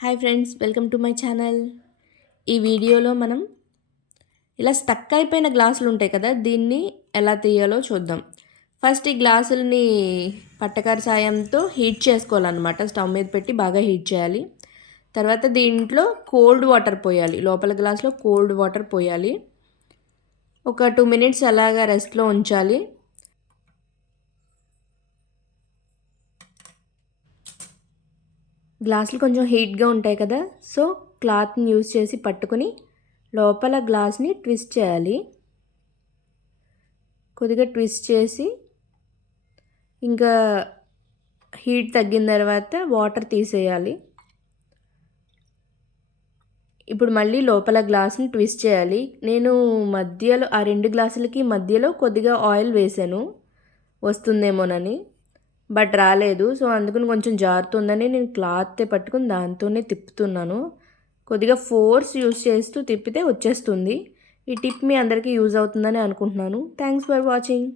Hi friends welcome to my channel. ఈ వీడియోలో మనం ఇలా స్టక్ అయిపోయిన గ్లాసులు ఉంటాయి కదా దీన్ని ఎలా తీయాలో చూద్దాం. ఫస్ట్ ఈ గ్లాసులని పట్టకార సాయంతో హీట్ చేసుకోవాలన్నమాట. స్టవ్ మీద పెట్టి బాగా హీట్ చేయాలి. తర్వాత దీంట్లో కోల్డ్ వాటర్ పోయాలి. లోపల గ్లాస్లో కోల్డ్ వాటర్ పోయాలి. ఒక టూ మినిట్స్ అలాగా రెస్ట్లో ఉంచాలి. గ్లాసులు కొంచెం హీట్గా ఉంటాయి కదా సో క్లాత్ని యూజ్ చేసి పట్టుకొని లోపల గ్లాస్ని ట్విస్ట్ చేయాలి. కొద్దిగా ట్విస్ట్ చేసి ఇంకా హీట్ తగ్గిన తర్వాత వాటర్ తీసేయాలి. ఇప్పుడు మళ్ళీ లోపల గ్లాస్ని ట్విస్ట్ చేయాలి. నేను మధ్యలో ఆ రెండు గ్లాసులకి మధ్యలో కొద్దిగా ఆయిల్ వేసాను వస్తుందేమోనని. బట్ రాలేదు. సో అందుకని కొంచెం జారుతుందని నేను క్లాత్ పట్టుకుని దాంతోనే తిప్పుతున్నాను. కొద్దిగా ఫోర్స్ యూస్ చేస్తూ తిప్పితే వచ్చేస్తుంది. ఈ టిప్ మీ అందరికీ యూజ్ అవుతుందని అనుకుంటున్నాను. Thanks for watching.